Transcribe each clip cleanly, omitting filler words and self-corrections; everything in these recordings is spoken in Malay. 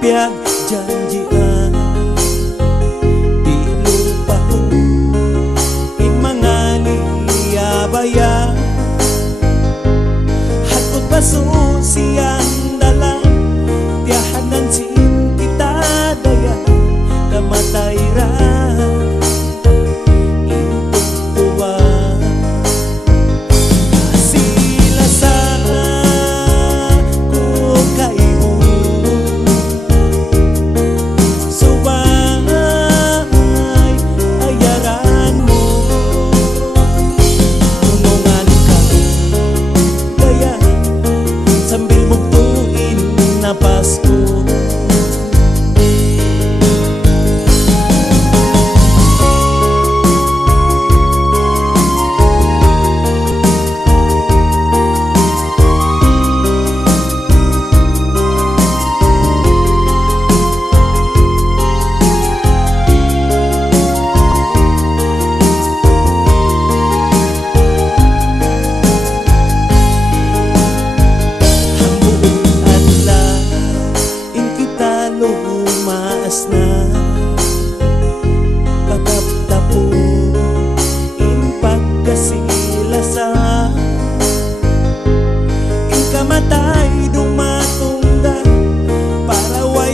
piag janjian di lupa ko in mga liyabayan hakot baso siyang dala tiyahanan sin kita daya kamatay ra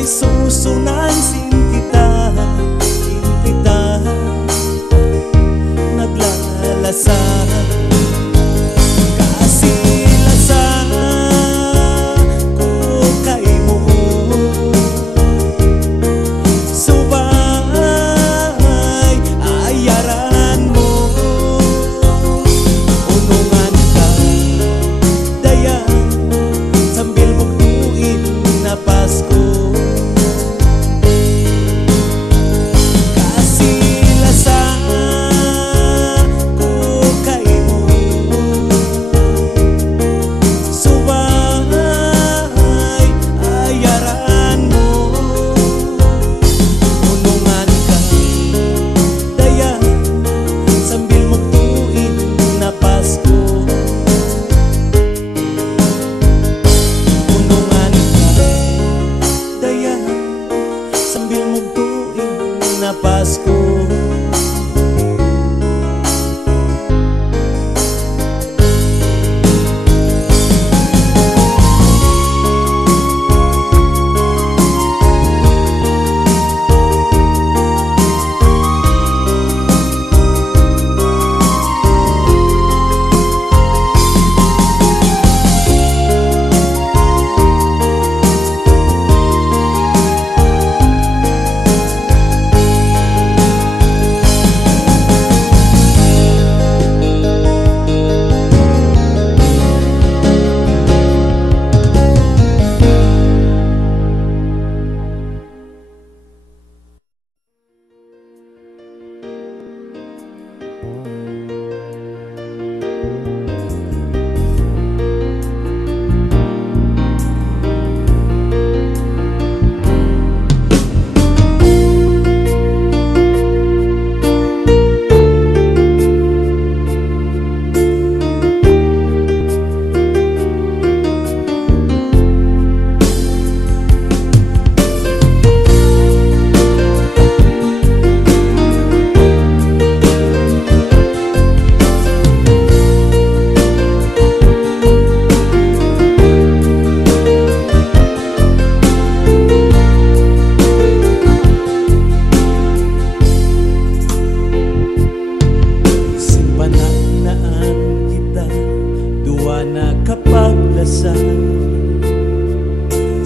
susunan sin kita naglalasan kasilasan ko kay mo subay ayaran mo unungan ka daya sambil buktuin na Pasko. Pasko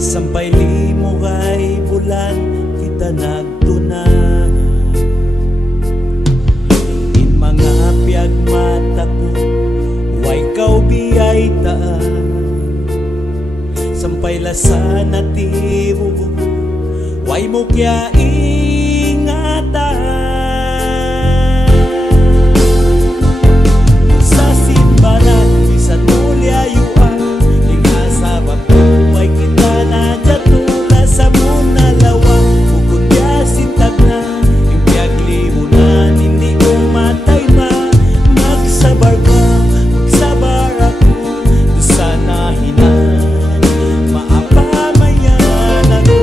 sampay limo kay bulan kita nagtuna in mga piyag mata ko way kau biyay taan sampay lasa natibo way mo kya ingatan sa simbaran bisan mulyayuan ingasabab buhay kita na jatula sa muna lawa bukod yasin tagna yung piaglibunan hindi ko matay ma magsabar ka magsabar ako sana hinan maapamayan ako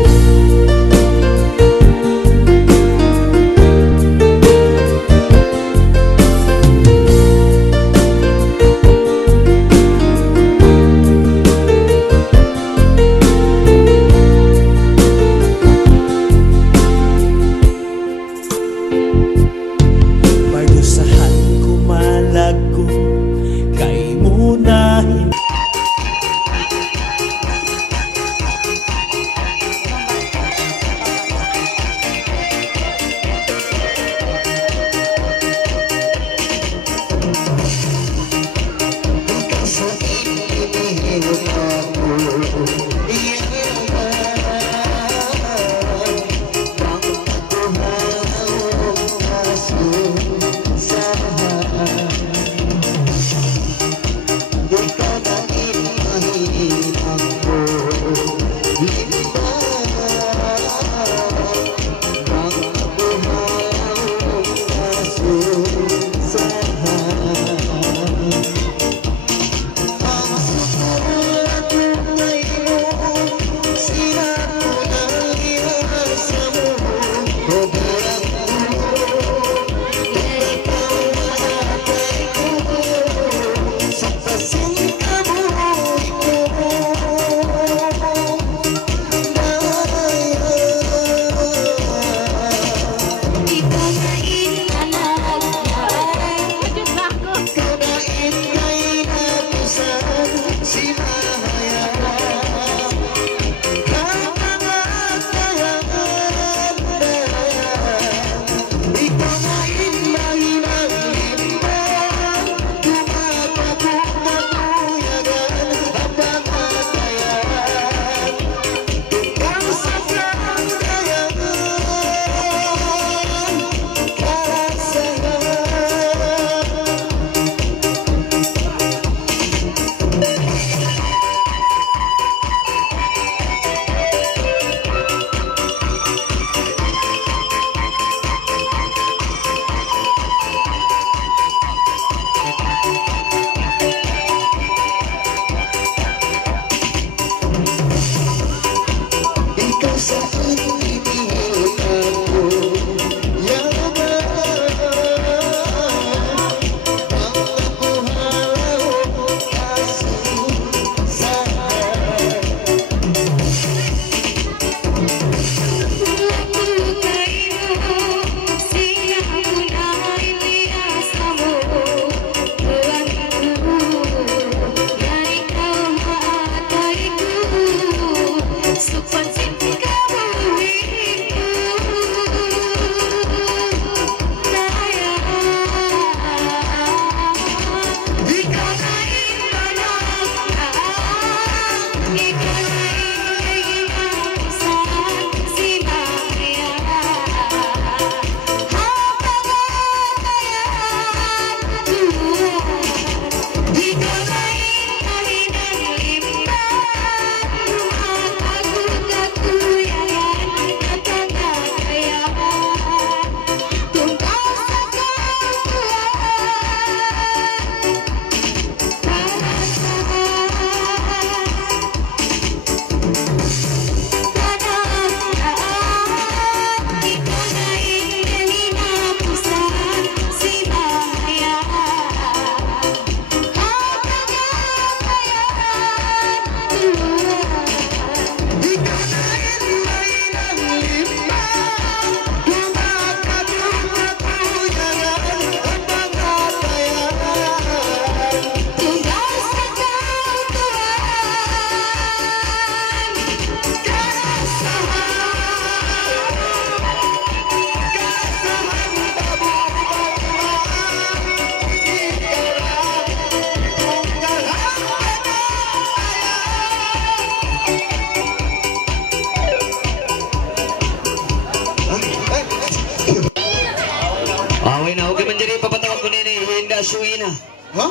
manjari papatawag ko nini, hindi suwi na. Ha?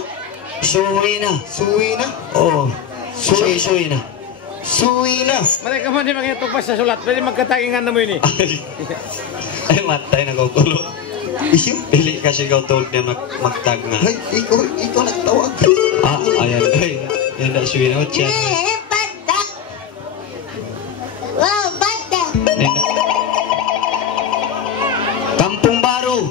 Suwi na. Suwi na? Oo. Suwi na. Suwi na. Mereka mo di magitupas sa sulat. Pwede magkatakingan na mo yun eh. Ay, matay na kau tulo. Isyo? Pili kasi kau tulog niya magtag nga. Ay, ikaw nagtawag. Ah, ayan. Ay, hindi suwi na. Tiyan. Bata. Wow, bata. Kampung Baru.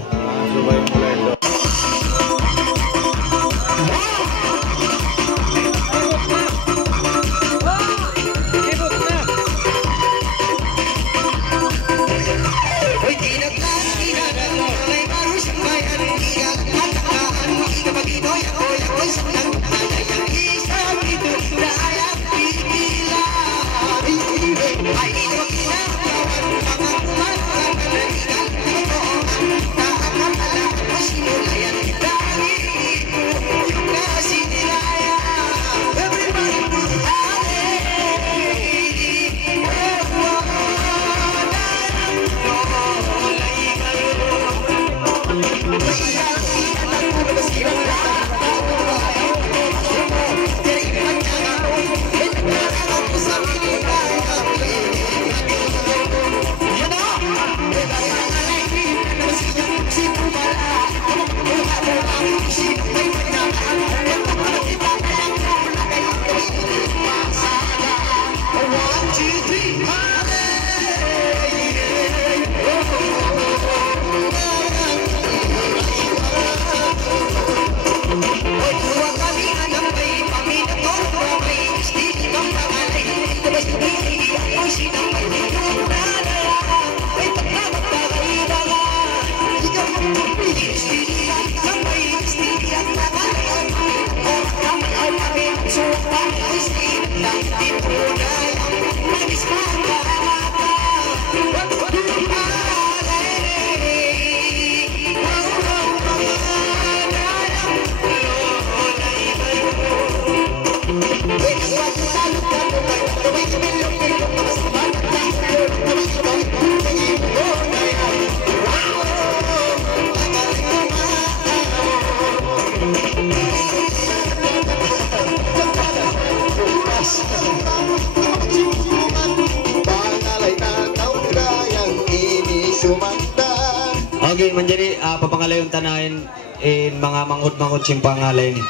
Okay, manjari papangalayon tanahin in mga manghod-manghod siyang pangalay ni.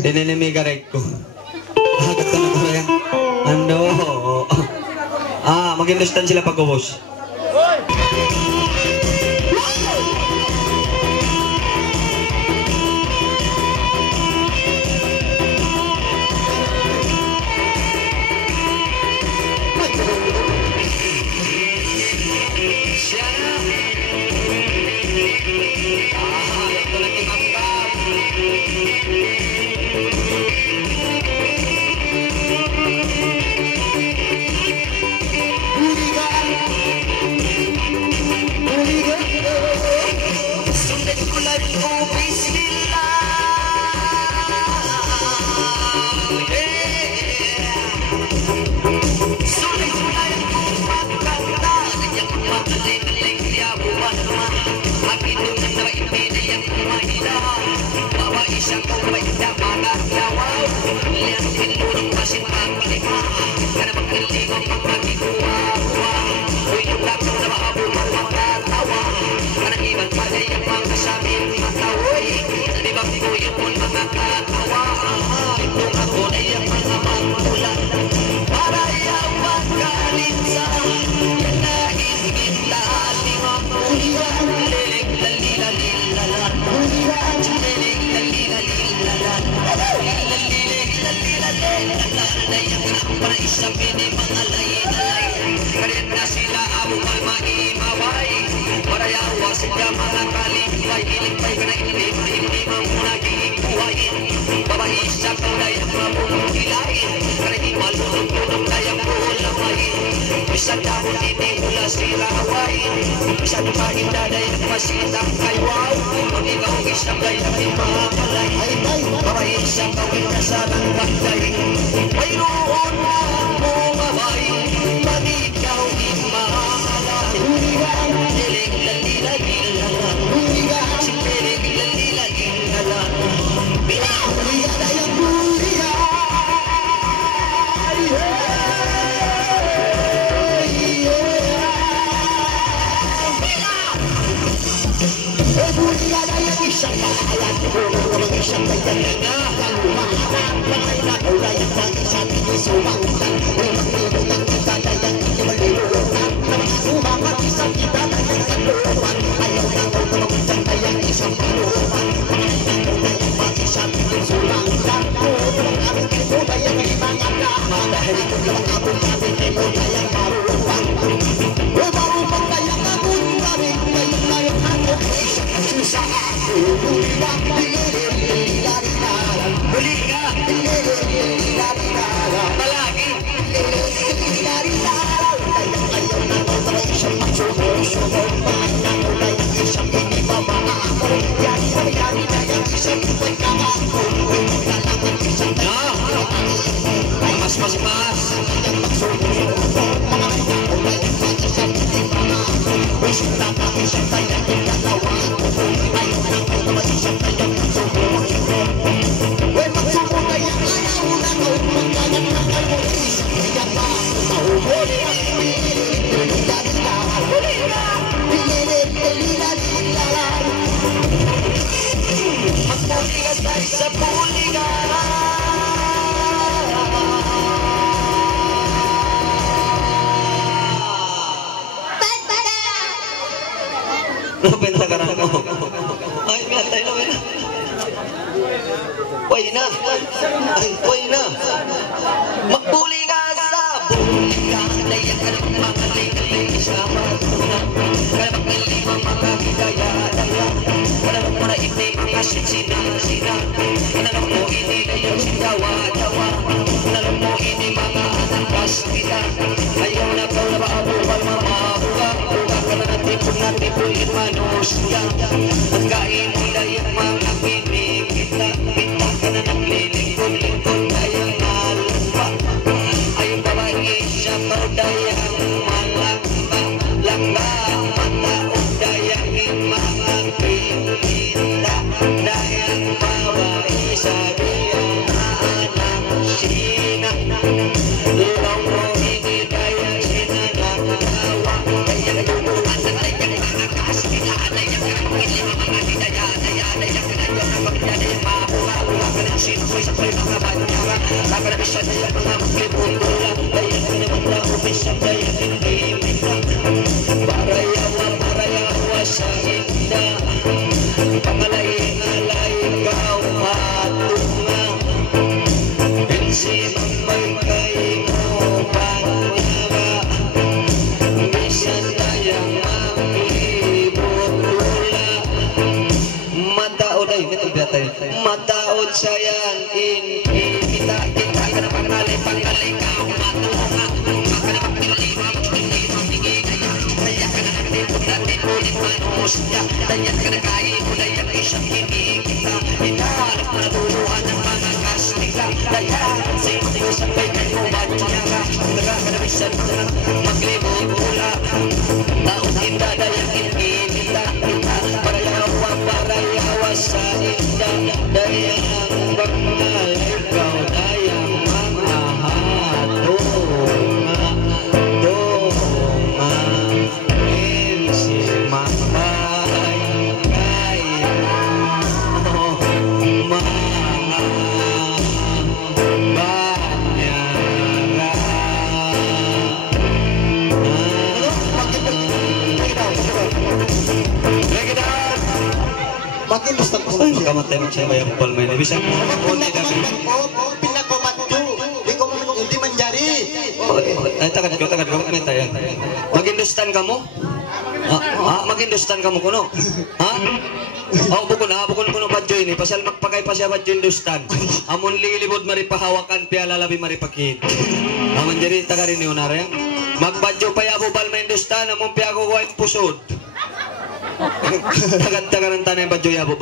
Dinenemiga right ko. Agad ka na ko yan. Ano? Mag-understand sila pag-ubos. Benta ka na ako. Ay, may antay na, wala. Way na. Ay, way na. Magbuli ka sa buli ka. Dayan ka ng mga ling-ling sa matuna. Kaya magaling ang mga hidaya-daya. Alam mo na itik na sina-sina. Alam mo ini dayan sigawa-dawa. Alam mo ini mga anak kasmita. Ayaw na ka na maabuhay mamahuga. Tipul manusia pagkain nila yung mga kinikita kita ka na naglilingkod-lingkod dayang malumpa ayong babae siya pa dayang malakba langga mataog dayang mga kinita dayang babae sa riyang anak sina lulaw mo hindi dayang sinanakawa dayang luluan sa dayang Parayawa sa indah Pangalay-alay ikaw matunga Pinsi magbagay mo panyaga Bisan dayang maglibot lula Mataod ay, mataod sayan kita ka na pangalay ka matunga Maka na pagkiliwa Daya ka na naglibot natin ulit manusya Daya ka na kain mulay ang isang kinikita Inaharap na tuluhan ng mga kasmita Daya sino sabay kayo matyaga Daga ka na bisan na maglibot pula Taon kita dayang kinilita Parayawa sa inda Dayang bangal ikaw Dayang mga hatunga Tunga Pinsi mabay Kaya mga banyaga Makin gusto ko Ay, makamatay mo siya bayang palmay na bisa mo. Di ko hindi manjari. Ay, tagad ko, may tayo. Mag-Hindustan ka mo? Mag-Hindustan ka mo kuno? Ha? Bukon kuno badyo ini. Pasal magpagay pa siya badyo Hindustan. Amon lilibod maripahawakan, piya lalabi maripakit. Amon jari tagarin ni Unare. Magbadyo pa yabo balmay Hindustan, amon piya ko kuwain pusod. Tagad-tagaran tanay badyo yabo.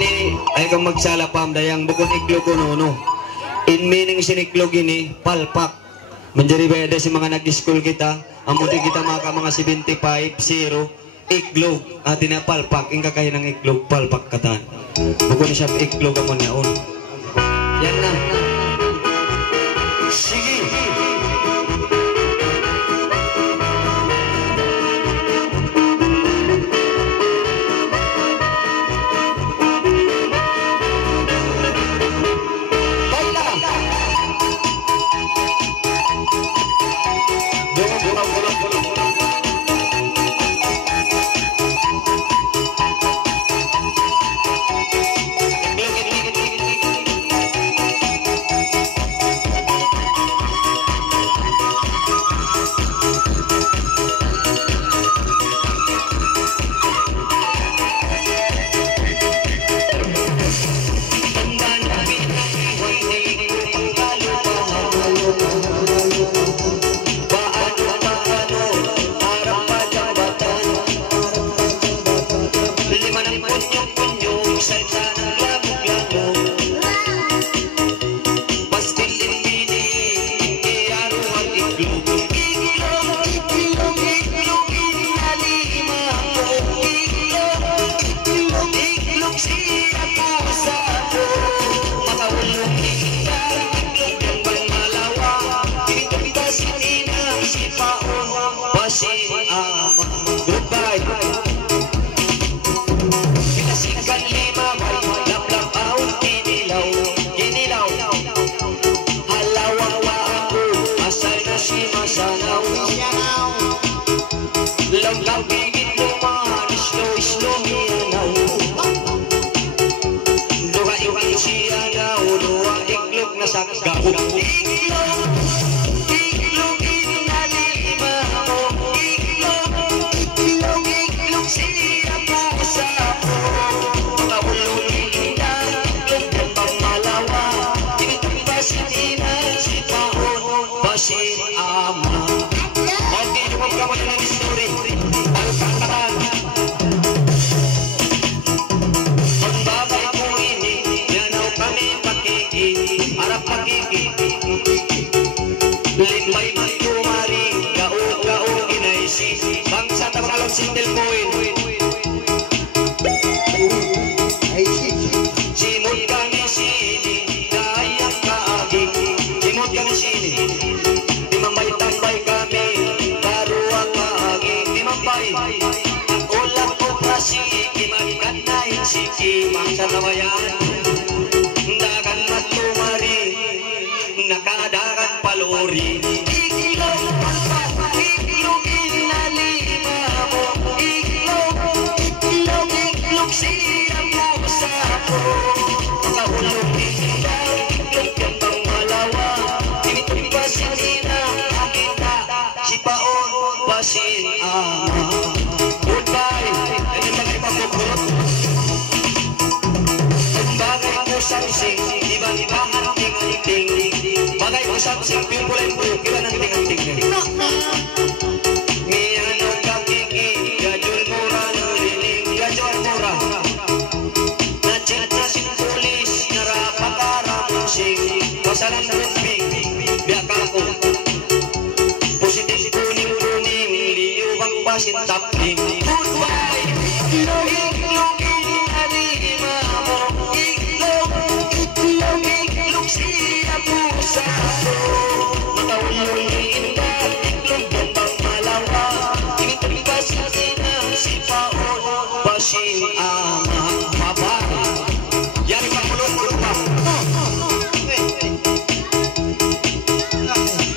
ni ay kang magsalapam dayang bukon iklog kuno. In meaning siniklog ini palpak. Menjadi beda si mga nag-school kita, amuti kita mga 75-0 iklog atin na palpak ingka kaya ng iklog palpak katan. Bukon siya iklog amon yaon. Yan na. Sige.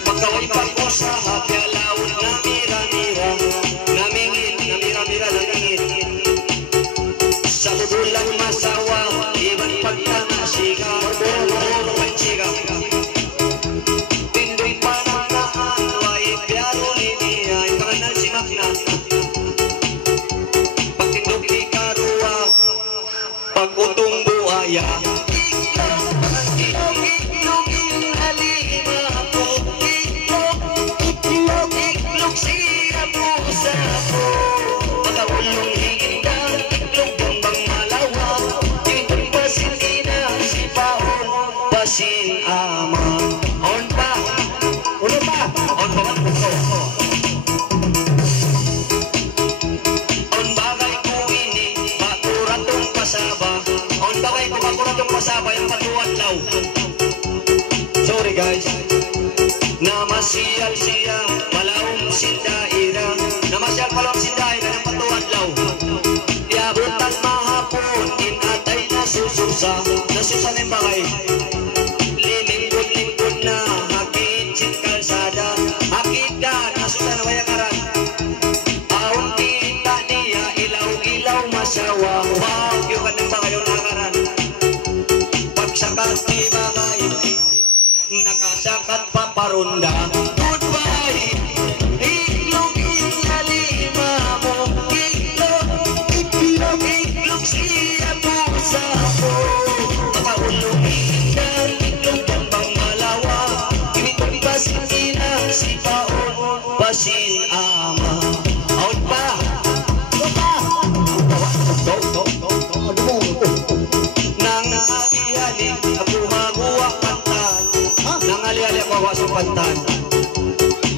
Pagkaway pa ko sa hapya laon na mira-mira, namingin On bagay ko ini, bakuratong pasaba. On bagay ko bakuratong pasaba, yung patuwan law. Sorry guys. Namasyal siya, palawang sindaira. Namasyal palawang sindaira, ng patuwan law. Iabutan mahapon, inatay na sususa. Nasusa ng bagay. Lilingkod-lingkod na, hakit sit kalsada. Hakit ka, nasusa na bayakaran. Aon kita niya, ilaw-ilaw masawa. Wow, yung kanang bagay yung nakaran. Pagsakat di bagay, nakasakat paparunda. Goodbye, iklog inalima mo. Iklog siya pusa ko. Makaulong ikan, iklog gambang malawa. Imitong pasin ina, si paon, pasin ama. Out pa! Nang hali-hali, ako maguwa pantan. Nang hali-hali ako wasong pantan.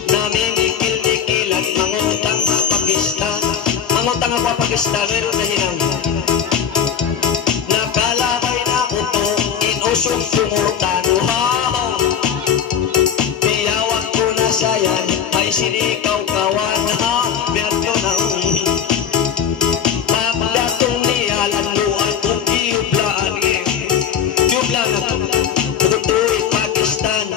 Namimikil-mikilan, mangutang ka Pakistan. Mangutang ako Pakistan, meron na hinang. Nakalabay na uto, inusong sumutan. Wow! Tiyawag ko na sayan, may sinikaw kawan. Ha? Meron na Pagdatong niya, landuan kong kiyublaan. Kiyublaan ako. Tutuloy Pakistan.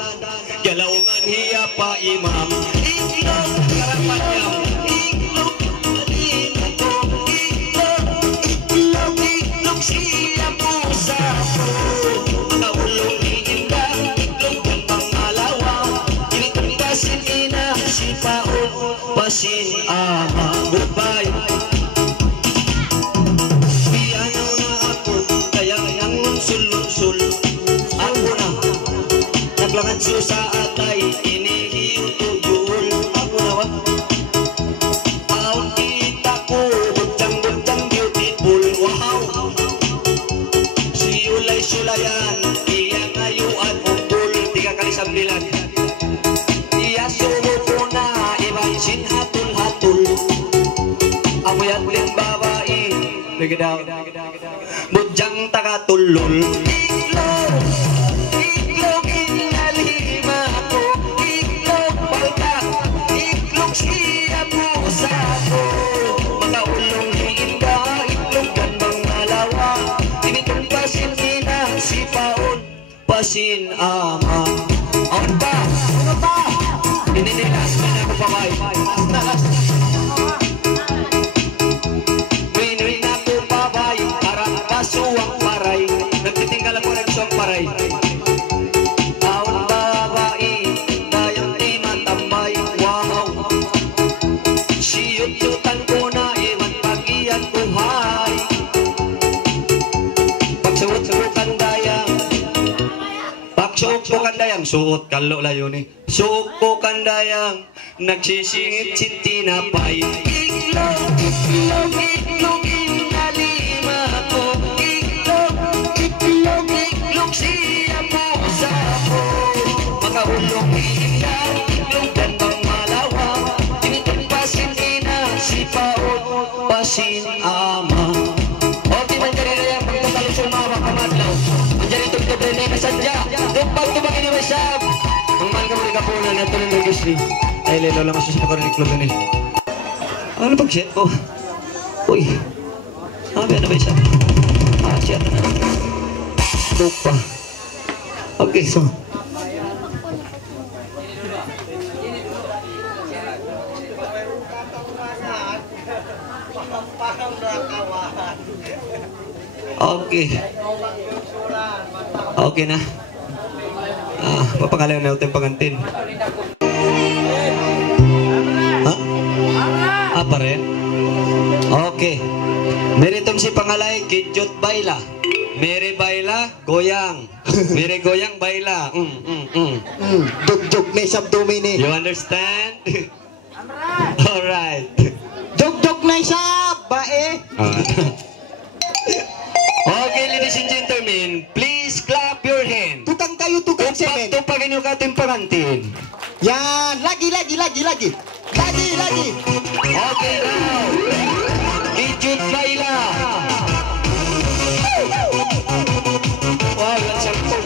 Galaungan hiya pa imam. Iklog karapanyam. Iklog alina ko. Iklog siya pusa ko. Mga ulong iinda. Iklog gandang malawa. Initong pasin ina. Si paon, pasin ama. Goodbye. Piyanaw na ako, kaya yung sul-sul. Ako na, naglangan sa atay, inihiyo tuyul. Ako na wa. Aon kita ko, butang-butang beautiful. Wow! Si Ulay-sulayan, iya ngayuan ungkol, di ka kalisambilan. Iya sumuko na, ibang sinhatul-hatul. Ako yan din babae. Ligidaw. Budyang takatulol. Iklog inalima ko. Iklog balka. Iklog siya pusa ko. Mga ulong hiinda. Iklog gandang malawa. Tinitong pasin ina. Si paon, pasin ama. On pa. Ano pa? Ininilas na ako pabay. Winuin ako babay, parang pasuwang paray. Nagtitinggal ako nagsuwang paray. Taon babae, dayang di matambay. Wow! Siyut-yutan ko na, iwan pag-iyan buhay. Pagsuot-suotan dayang, pagsuot ko kandayang, suot kalo layo ni. Suot ko kandayang, nagsisingit si tinapay. Iklog, iklog, iklog, inalima ko. Iklog, iklog, iklog, siya pusa ko. Mga ulong iinda, iklog gandang malawa. Tinitong pasin ina, si paon, pasin ama. Okay, manjari na yan, pagkatalusong mga makamadlaw. Manjari itong doble na kasadya. Dumpag ko bang iniwasab. Ang mahal ka mo rin kapunan na ito ng Lugisli. Ay, lelo lang masus na ko rin iklog ni. Ano pag-set ko? Uy, sabi ano ba isa? Siya na. Lupa. Okay, so. Okay. Okay na. Papakalayo na ito yung pangantin. Apa rin? Okay. Meritong si pangalay, Kidjot Baila. Mere Baila, Goyang. Mere Goyang Baila. Dug-dug na isang dumini. You understand? Alright. Dug-dug na isa, bae. Okay, ladies and gentlemen, please clap your hand. Tutang tayo, tukang semen. Tupagin nyo ka ating pangantin. Yan, lagi. Okay, now. Dijut Laila. Wow, ang sampung.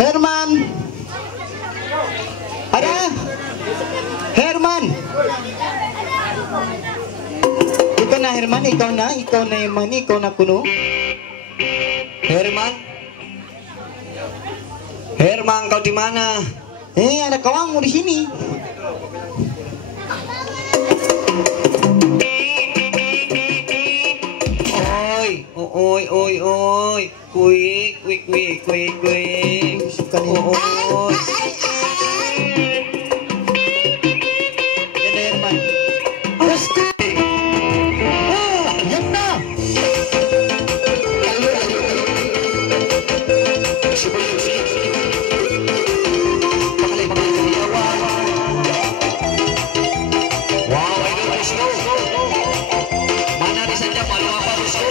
Herman. Ada? Herman. Ikaw na Herman, ikaw na Herman, ikaw na kuno. Herman? Herman, kau di mana? Ada kawan mo di sini. Oi. Kuik. Oi. Ada Herman. Pasti. Yan na. Wow, idol bosku. Mana di saja malu apa bosku?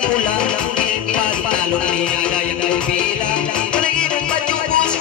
Pula, pagtalon niya, dayang ay bilang. Panay ibang padyubos,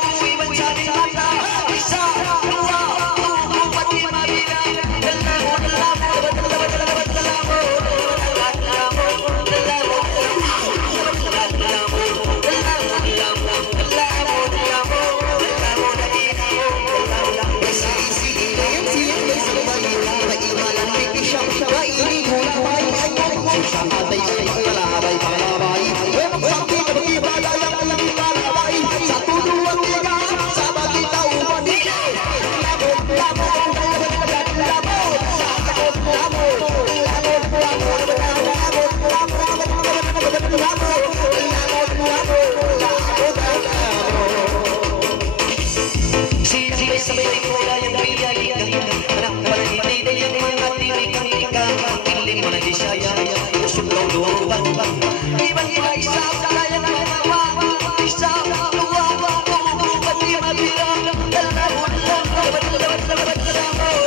sa may wala yung piyalikan. Anak pa rin hindi yung mga tinikang ika. Piling mo na di siya yan. Usog daw luwang bang. Iban iba isa sa layang mga wang. Isa luwang kumukubat di mabira. Dalamot lang, labat labat labat dalamot.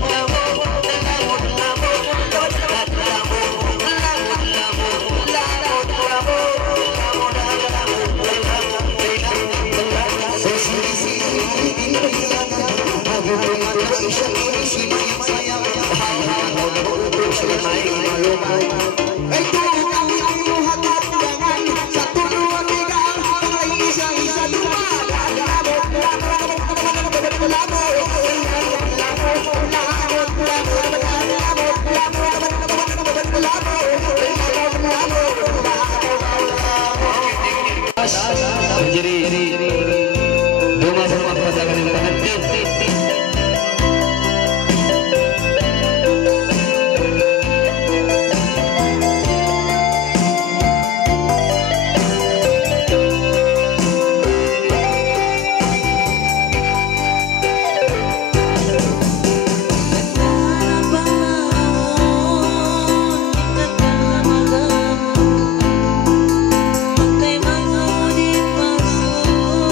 Dalamot, dalamot, dalamot. Labat labat dalamot. Dalamot, dalamot, dalamot, jadi bunga sama pasangan yang penting. Magkay mga di paso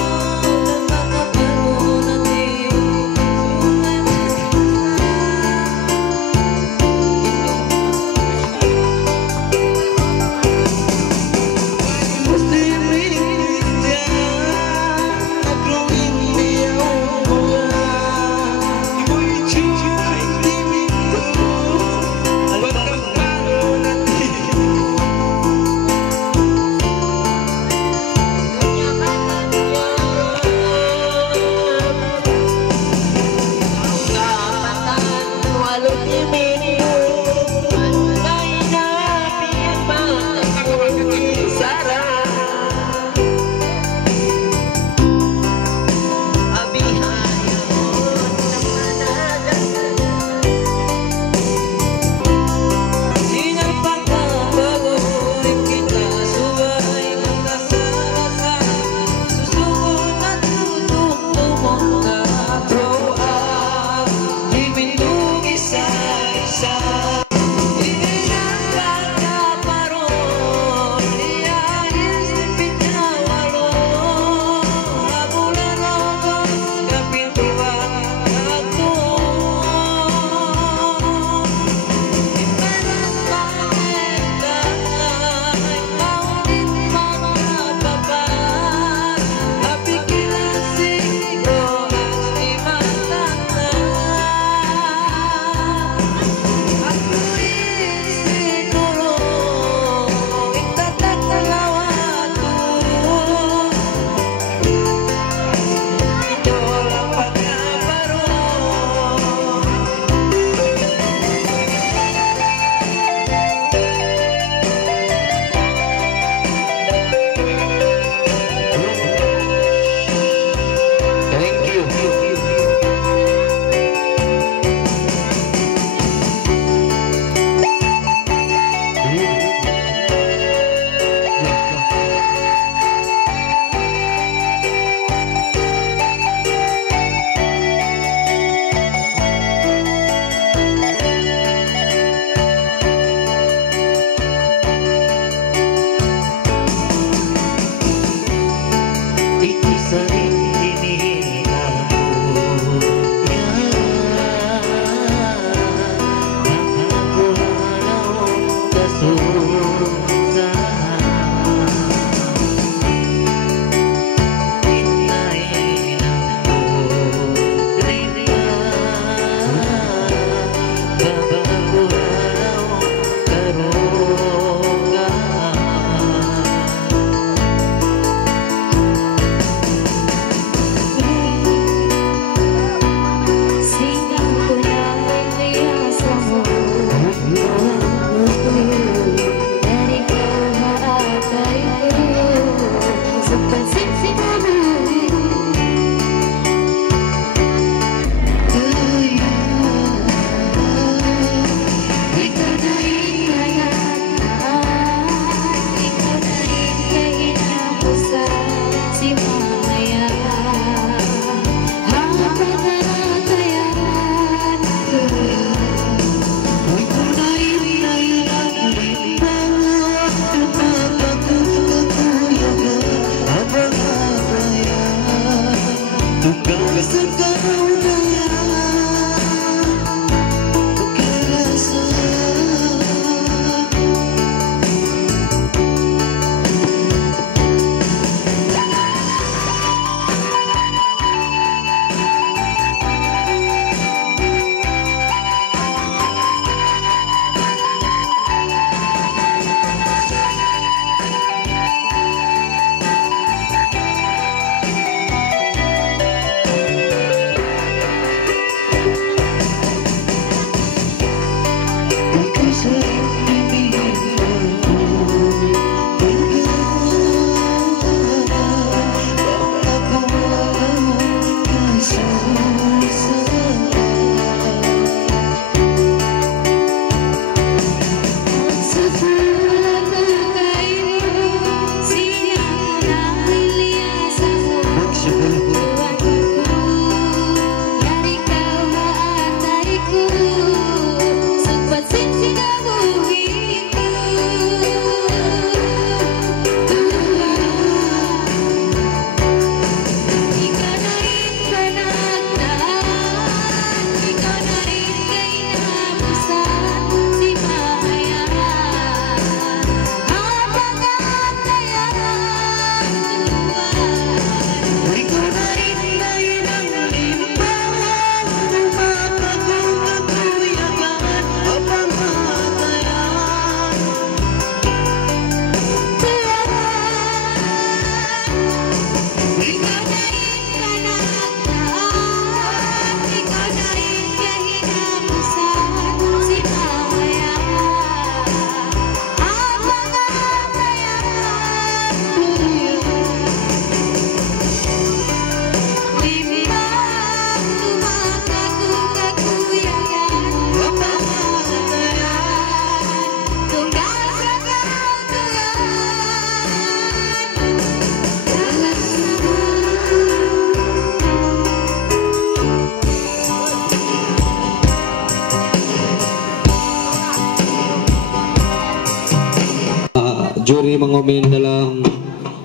ini mengomen dalam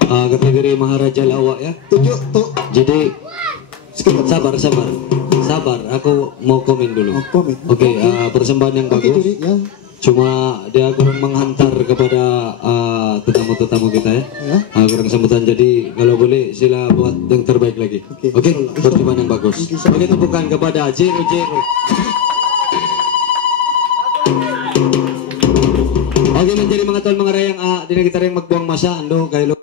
kategori Maharaja Lawak ya. Jadi sabar. Aku mau komen dulu. Oke, persembahan yang bagus. Cuma dia kurang menghantar kepada tetamu-tetamu kita ya. Kurang sambutan. Jadi kalau boleh sila buat yang terbaik lagi. Oke, persembahan yang bagus. Oke, tumpukan kepada Jero. Oke, menjadi mengatol mengarayang dina kita yang magbuang masa ando kailo.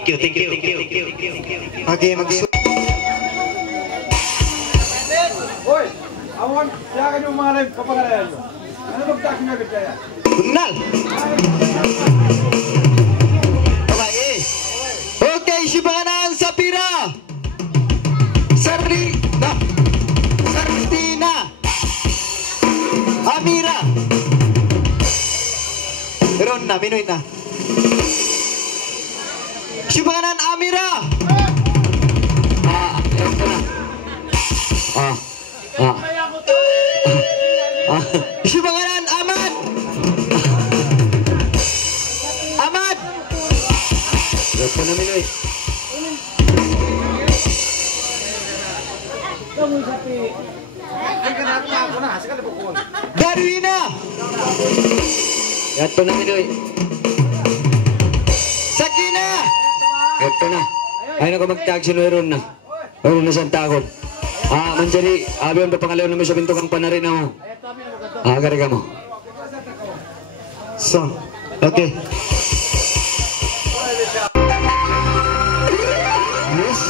Thank you. Okay, Hoy, awan, silakan yung mga live kapangalayan nyo. Ano magtakin na kaya? Bunal. Okay. Okay, sibanganan sa pira. Sartina. Amira. Ron na, Pinoy na. Sibanganan Amira. Ito na. Sibanganan Ahmad. Ahmad. Ito na, Minoy. Ay, kanata ako na. Sekali po ko. Darwina. Ito na, Minoy. Sakina. Ito na. Ay, naku mag-tag si Noy ron na. Ron na siyang takot. Manjari, abiyon pa pangalaw naman sa bintokang panarin na mo. Kariga mo. So, okay. Yes.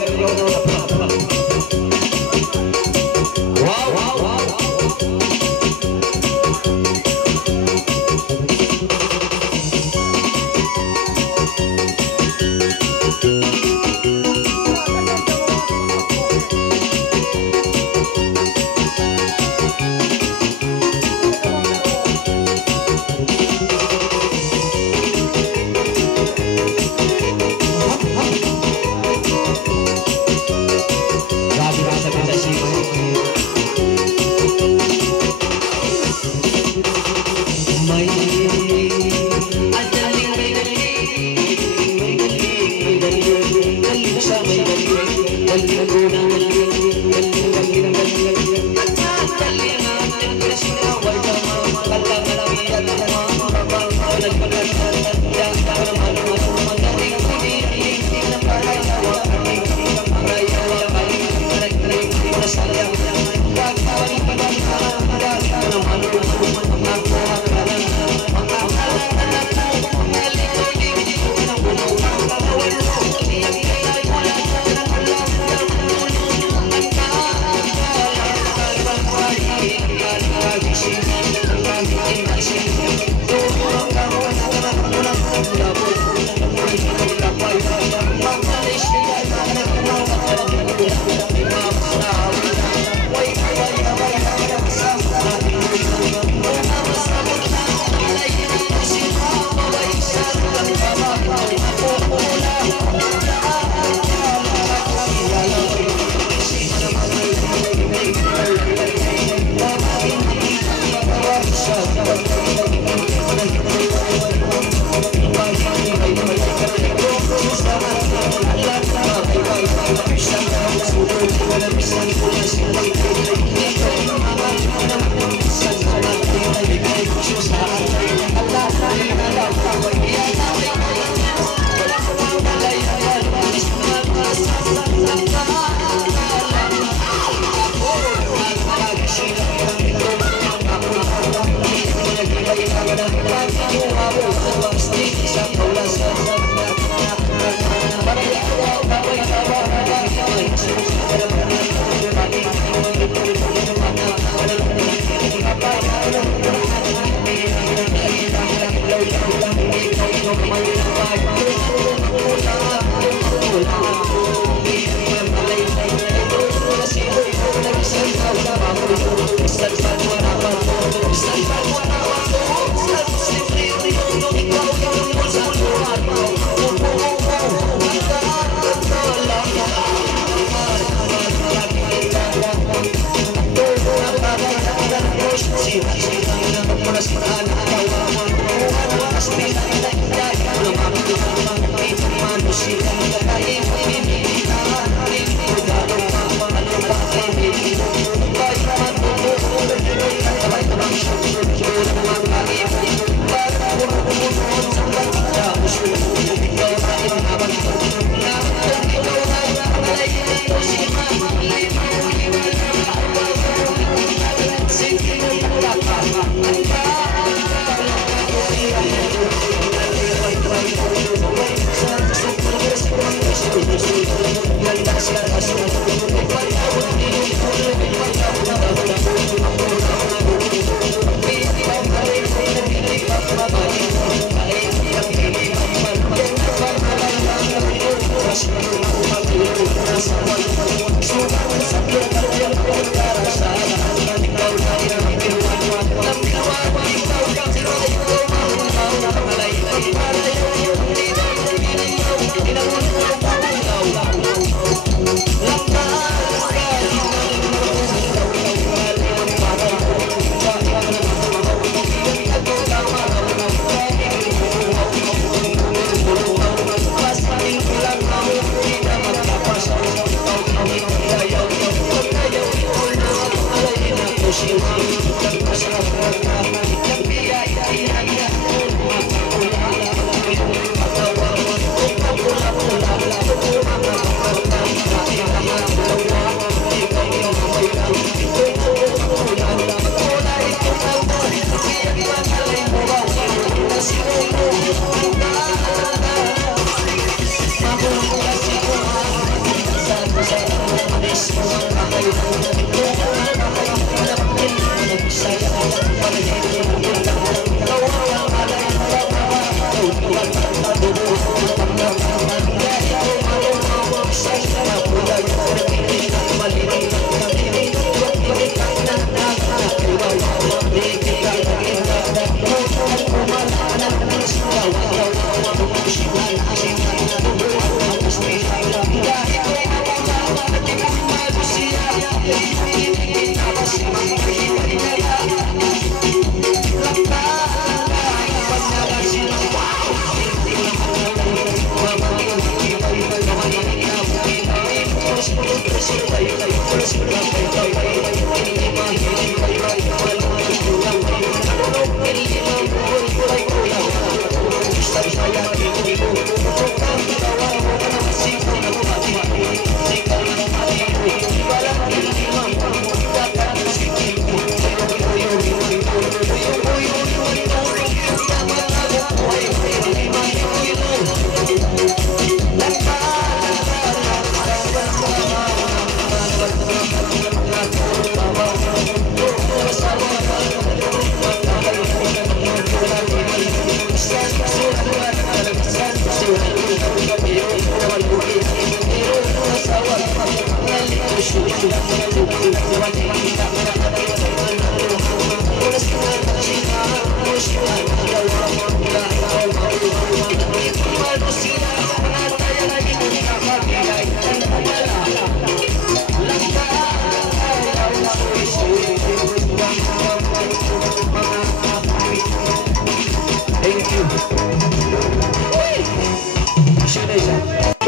Thank you.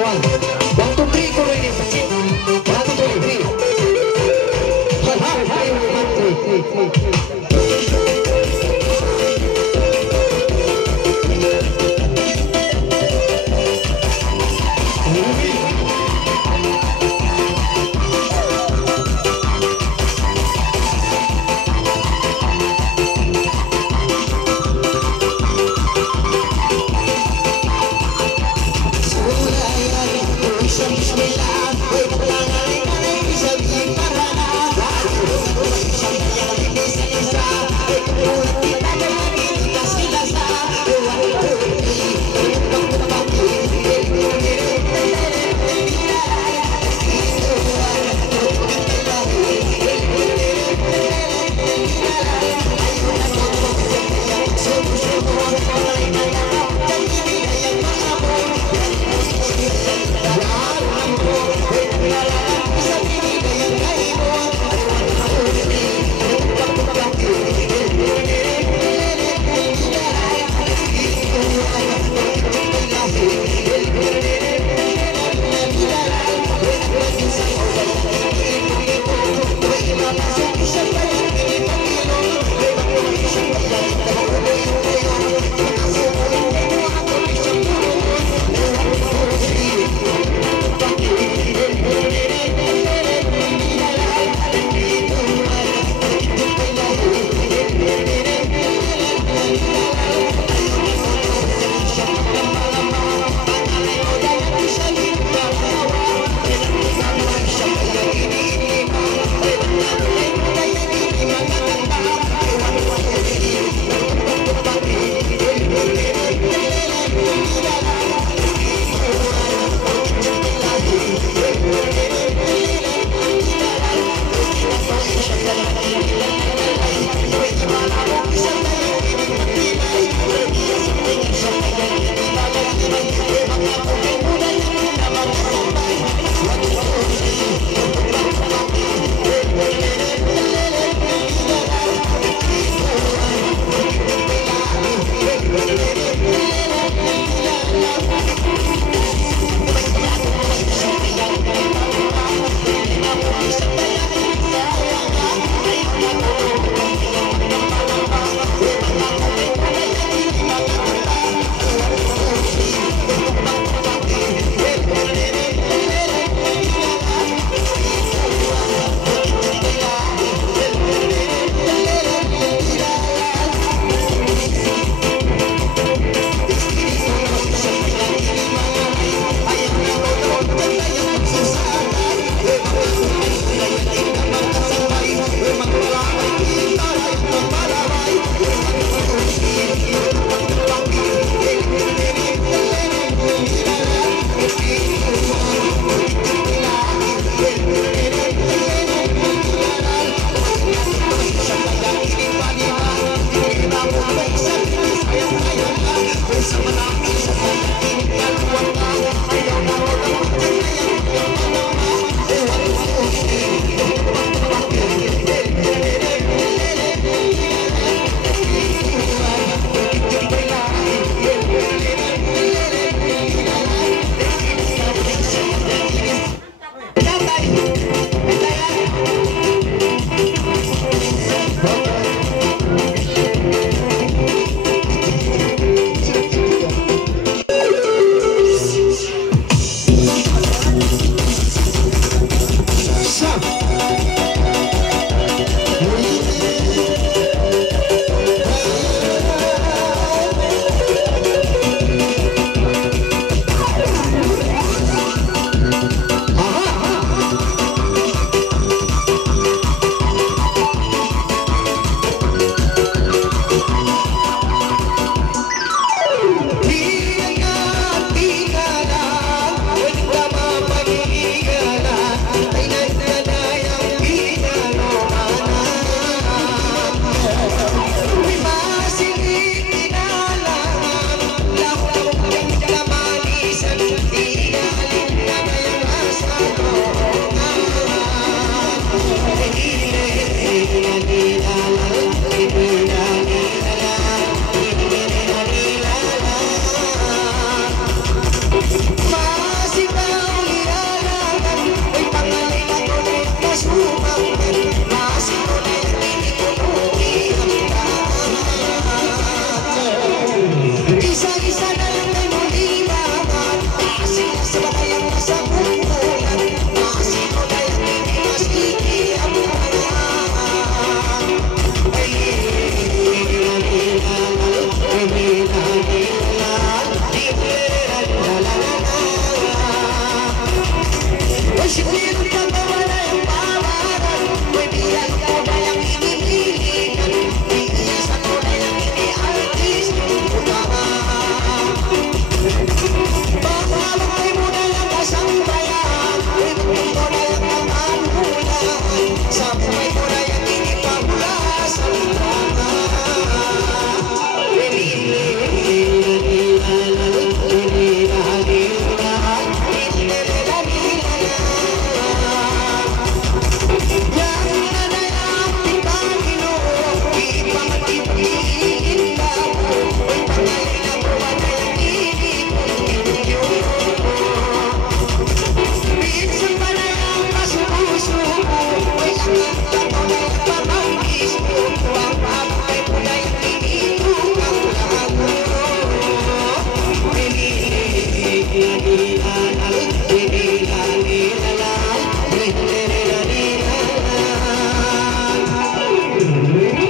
One, two, three, go ready. 1, 2, 3.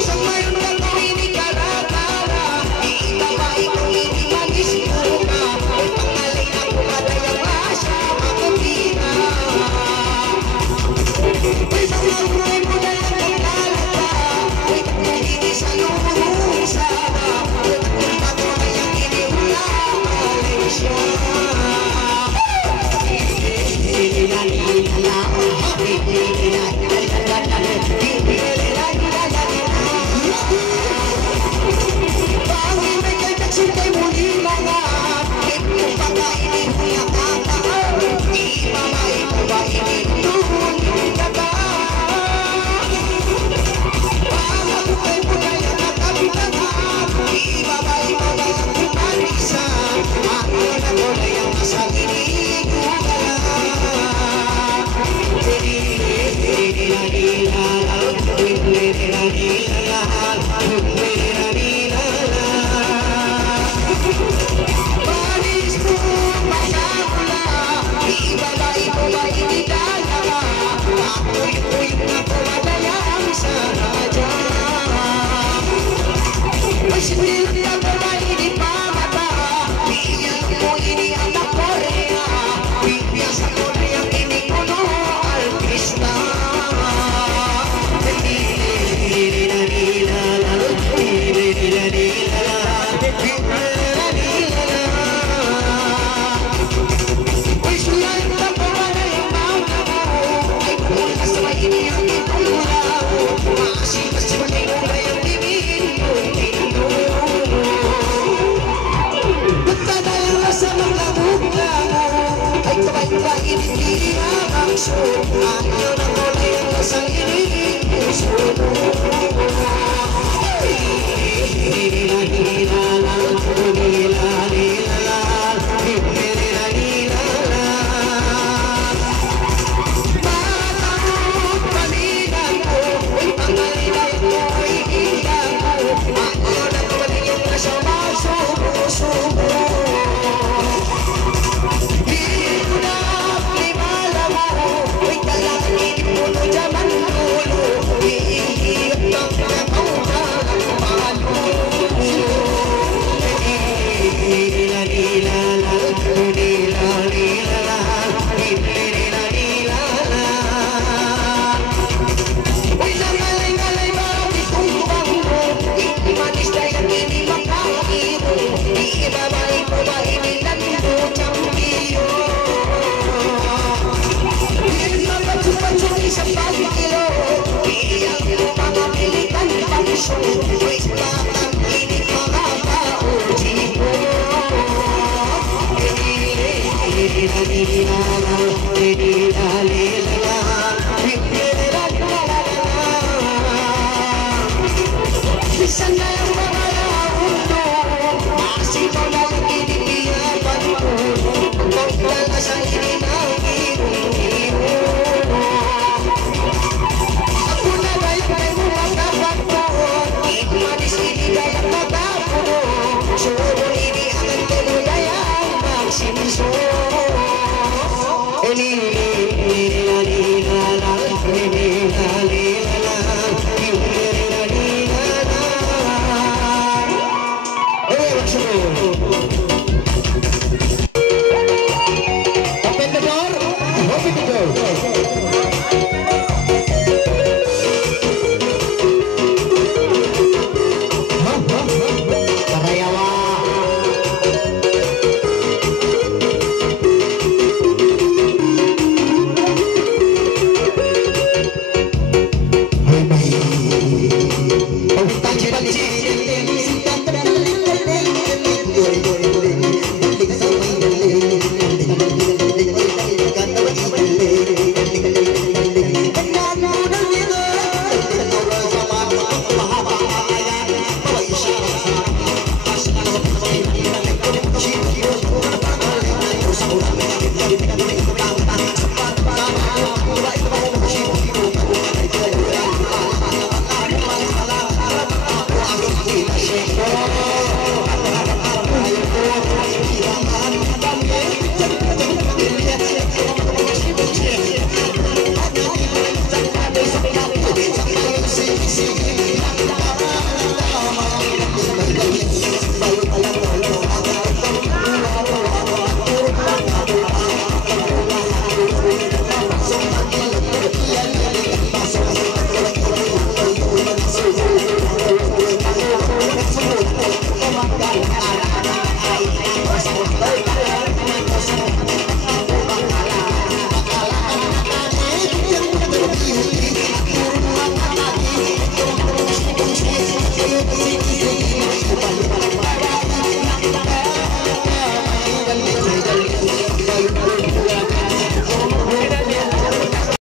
Sa ngayon na ko ini karatara, iibabay ko ini manis buka, ay pangaling ako madayang asa makapina. Ay pangaluay mo na lang naglalata, ay pagkahini sa lurong sama, ay pagkakito na yung iniwala Malaysia. Ini